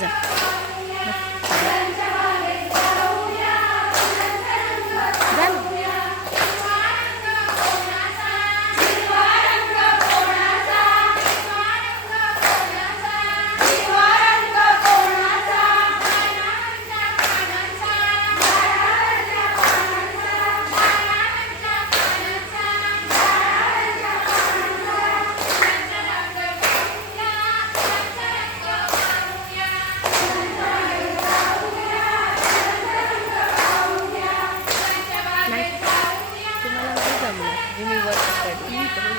যা Give me what you said.